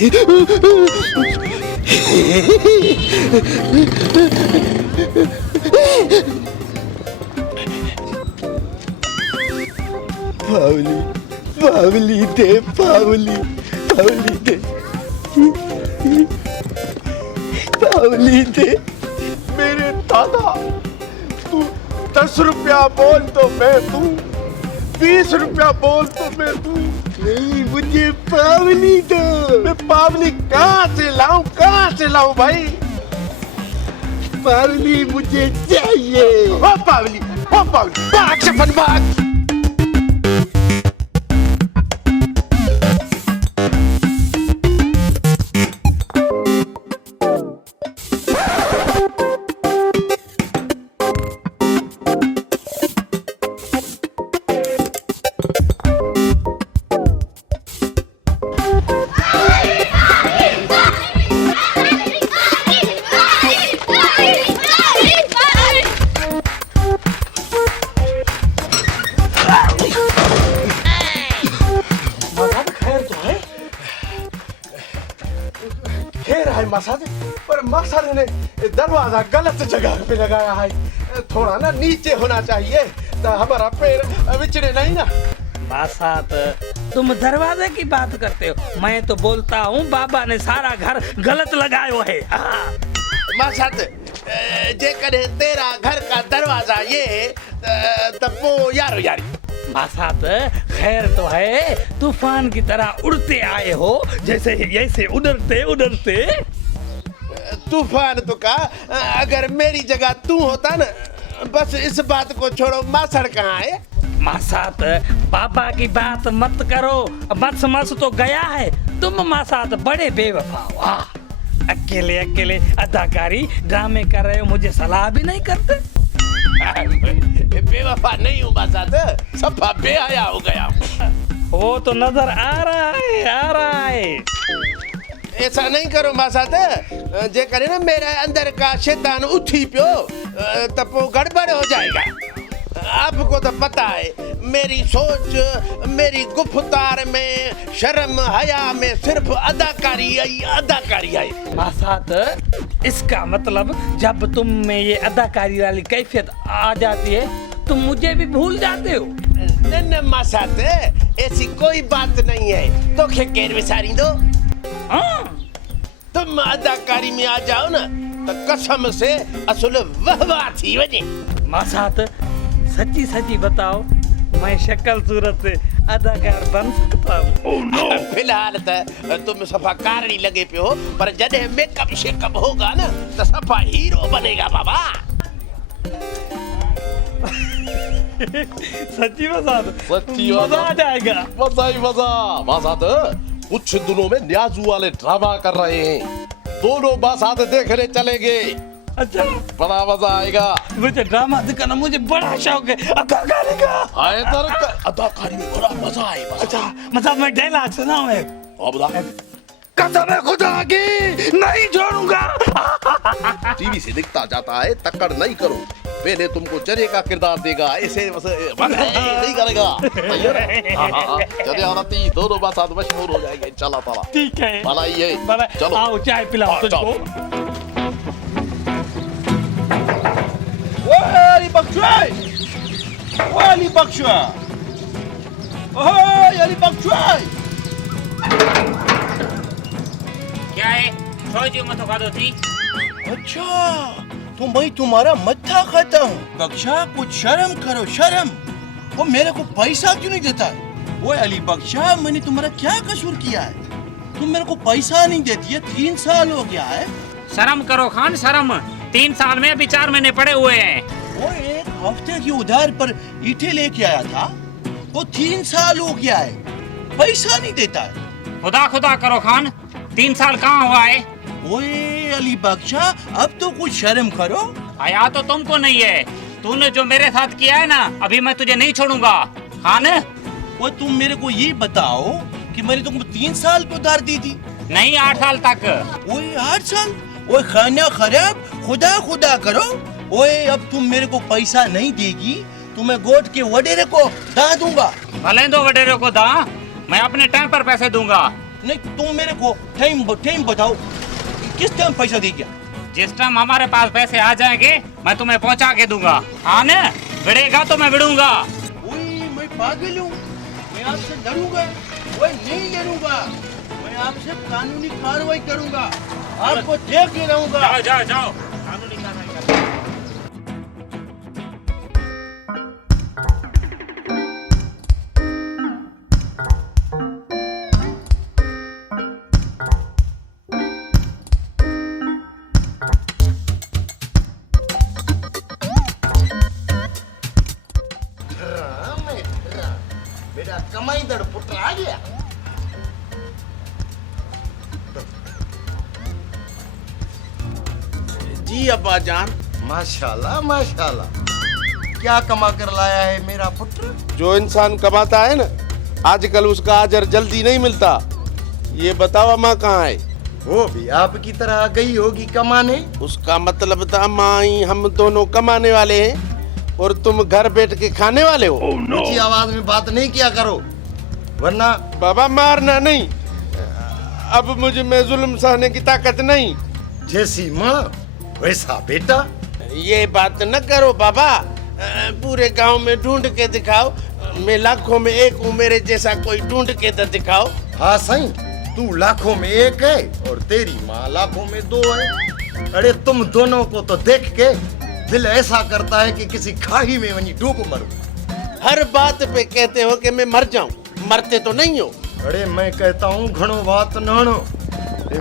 पावली पावली दे, पावली पावली दे, पावली दे। मेरे दादा, तू 10 रुपया बोल तो मैं दूं, 20 रुपया बोल तो मैं दूं। नहीं, मुझे पावली दो। मैं पावली कहाँ से लाऊं भाई? पावली मुझे चाहिए। ओ पावली, भाग सपन भाग। मसाद, पर मसाद ने दरवाजा गलत जगह पे लगाया है। थोड़ा ना नीचे होना चाहिए तो हमारा पैर विचरे नहीं ना। मसाद, तुम दरवाजे की बात करते हो, मैं तो बोलता हूँ बाबा ने सारा घर गलत लगायो है। मसाद, जेकर तेरा घर का दरवाजा ये तब वो यारो यारी। मसाद, खैर तो है, तूफान की तरह उड़ते आए हो, जैसे उड़ते। तूफान तो का, अगर मेरी जगह तू होता ना, बस इस बात को छोड़ो, मासड़ कहाँ है? मसाद, पापा की बात मत करो, मस तो गया है। तुम मसाद बड़े बेवफा हो। अकेले अदाकारी ड्रामे कर रहे हो, मुझे सलाह भी नहीं करते। बेवफा नहीं हूँ मसाद, सफा बेहया हो गया। वो तो नजर आ रहा है। ऐसा नहीं करो मसाद, जे करे ना मेरे अंदर का शैतान उठी पियो तब वो गड़बड़ हो जाएगा। आपको तो पता है, मेरी सोच, मेरी गुफ्तार में, शर्म हया में सिर्फ अदाकारी आई। मसाद, इसका मतलब जब तुम में ये अदाकारी वाली कैफियत आ जाती है, तुम मुझे भी भूल जाते हो। नहीं मसाद, ऐसी कोई बात नहीं है। तो खेकेर विसारी दो। तुम अदाकारी में आ जाओ ना तो कसम से असल वहवा थी वजे। मसाद, सच्ची बताओ, मैं शक्ल सूरत से अदाकार बन सकता हूँ? फिलहाल तो तुम सफा कारणी लगे पे हो, पर जब मेकअप शेकअप होगा ना तो सफा हीरो बनेगा बाबा। सच्ची मसाद, मजा आ जाएगा। मजा कुछ दिनों में न्याजू वाले ड्रामा कर रहे हैं, दोनों मसाद देखने चलेंगे। अच्छा, बड़ा मजा आएगा। मुझे ड्रामा दिखाना मुझे बड़ा शौक है, अदाकारी का। अदाकारी में बड़ा मजा आएगा। अच्छा मसाद, मैं डायलॉग सुनाऊं एक? कसम है खुदा की, नहीं छोड़ूंगा। टीवी से दिखता जाता है, टक्कर नहीं करो। पहले तुमको चरे का किरदार देगा, ऐसे नहीं करेगा। चले आरती, दोनों बात साथ मशहूर हो जाएंगे इंशाल्लाह ताला। ठीक है, बनाइए, चलो आओ चाय पिलाओ तुझको। क्या है? सोची मत खा दो थी। अच्छा, तो मैं तुम्हारा मत्था खाता हूँ। बख्शा, कुछ शर्म करो, शर्म। वो मेरे को पैसा क्यों नहीं देता है? वो अली बख्शा, मैंने तुम्हारा क्या कसूर किया है? तुम मेरे को पैसा नहीं देती है, 3 साल हो गया है। शर्म करो खान, शर्म। 3 साल में अभी 4 महीने पड़े हुए हैं। वो 1 हफ्ते की उधार पर ईंटें लेके आया था, वो 3 साल हो गया है, पैसा नहीं देता है। खुदा करो खान, 3 साल कहाँ हुआ है? ओए अली बख्शा, अब तो कुछ शर्म करो। आया तो तुमको नहीं है, तूने जो मेरे साथ किया है ना, अभी मैं तुझे नहीं छोड़ूंगा खान। वो तुम मेरे को ये बताओ कि मैंने तुमको 3 साल पे उधार दी थी? नहीं, 8 साल तक। ओए 8 साल? ओए खाना खराब, खुदा करो। ओए अब तुम मेरे को पैसा नहीं देगी तो मैं गोट के वडेरे को दा दूंगा। भले दो वडेरे को दा, मैं अपने टाइम पर पैसे दूंगा। नहीं तुम मेरे को टाइम बताओ, किस टाइम पैसा दे गया? जिस टाइम हमारे पास पैसे आ जाएंगे मैं तुम्हें पहुंचा के दूंगा। हाँ ना, विड़ेगा तो मैं विड़ूंगा। वही मैं पागल हूँ, मैं आपसे लड़ूंगा? वही नहीं लड़ूंगा, मैं आपसे कानूनी कार्रवाई करूंगा, आपको देख के रहूंगा। जाओ जाओ जाओ, कानूनी कार्रवाई करो। बेटा कमाई दड़ पुत्र आ गया। जी अब्बा जान। माशाल्लाह माशाल्लाह, क्या कमा कर लाया है मेरा पुत्र? जो इंसान कमाता है ना, आजकल उसका अजर जल्दी नहीं मिलता। ये बताओ अम्मा कहाँ है? वो भी आपकी तरह गई होगी कमाने। उसका मतलब था अम्मा ही हम दोनों कमाने वाले हैं और तुम घर बैठ के खाने वाले हो। ऊंची आवाज में बात नहीं किया करो, वरना बाबा मारना नहीं, अब मुझे में जुल्म सहने की ताकत नहीं। जैसी माँ वैसा बेटा। ये बात न करो बाबा, पूरे गांव में ढूंढ के दिखाओ, मैं लाखों में एक हूँ, मेरे जैसा कोई ढूंढ के तो दिखाओ। हाँ सही, तू लाखों में एक है और तेरी माँ लाखों में दो है। अरे तुम दोनों को तो देख के दिल ऐसा करता है कि किसी खाई में वहीं डूब मरो। हर बात पे कहते हो कि मैं मर जाऊं, मरते तो नहीं हो। अरे मैं कहता हूँ घणो बात नानो,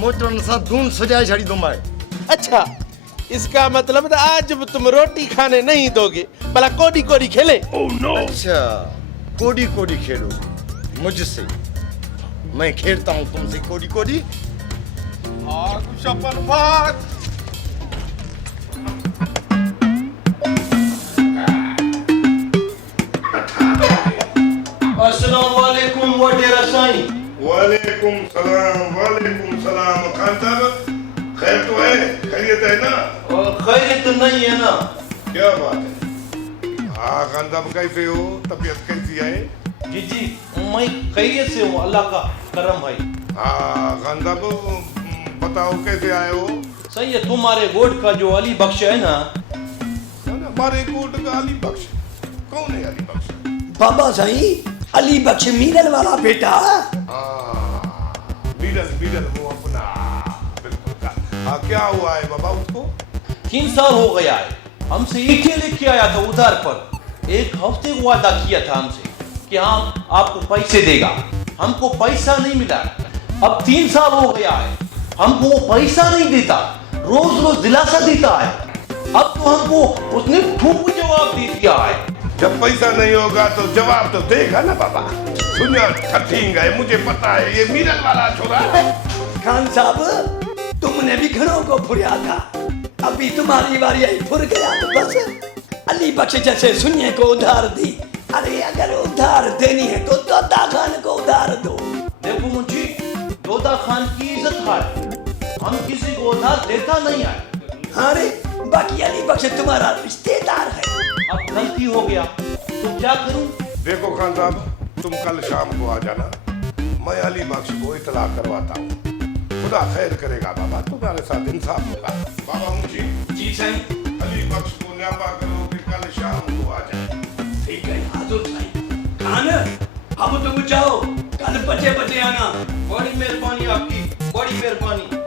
मोटन सा दून सजाए छड़ी तुम्हारे। अच्छा, इसका मतलब था आज तुम रोटी खाने नहीं दोगे, भला कोडी कोडी खेले। अच्छा, कोडी कोडी खेलो मुझसे, मैं खेलता हूँ तुमसे कोडी कोडी। शपथ भाग। अस्सलाम वालेकुम वडेरा साईं। वालेकुम सलाम। खान साहब खैर तो है, खैरियत है ना? और खैरियत नहीं है ना? क्या बात है? हाँ खान साहब कैसे हो, तबीयत कैसी है? जी मैं खैरियत से हूँ, अल्लाह का करम है। हाँ खान साहब बताओ कैसे आए हो? सही है, तुम्हारे गोड का जो अली बख्श है ना, हमारे कोट का अली बख्श? कौन है अली बख्श? बाबा साई अली बख्श मीरल वाला बेटा। बीरल वो अपना बिल्कुल। हाँ क्या हुआ है बाबा उसको? 3 साल हो गया है, हमसे ईंटें लेके आया था उधार पर। 1 हफ्ते को वादा किया था हमसे कि हम आपको पैसे देगा, हमको पैसा नहीं मिला। अब 3 साल हो गया है, हमको वो पैसा नहीं देता, रोज रोज दिलासा देता है। अब तो हमको उसने खूब जवाब दे दिया है। जब पैसा नहीं होगा तो जवाब तो देगा ना बाबा। दुनिया ठठींग है, मुझे पता है, ये मीरल वाला छोरा है। खान साहब तुमने भी घरों को फुरिया था, अभी तुम्हारी बारी आई, फुर गया तो बस। अली बख्श जैसे सुनिए को उधार दी। अरे अगर उधार देनी है तो तोता खान को उधार दो। देखो मुंशी, तोता खान की इज्जत है, हम किसी को उधार देता नहीं है। अरे बाकी अली बख्श तुम्हारा रिश्तेदार है। अब गलती हो गया तो क्या करूं? देखो खान साहब, तुम कल शाम को आ जाना, मैं अली बख्श को इतला करवाता हूँ। खुदा खैर करेगा बाबा, तुम्हारे साथ इंसाफ होगा। बाबा मुझे जी सही। अली बख्श को न्यापा करो कि कल शाम को आ जाए। ठीक है हाजुर साई। खान अब तुम जाओ, कल बचे बचे आना। बड़ी मेहरबानी आपकी, बड़ी मेहरबानी।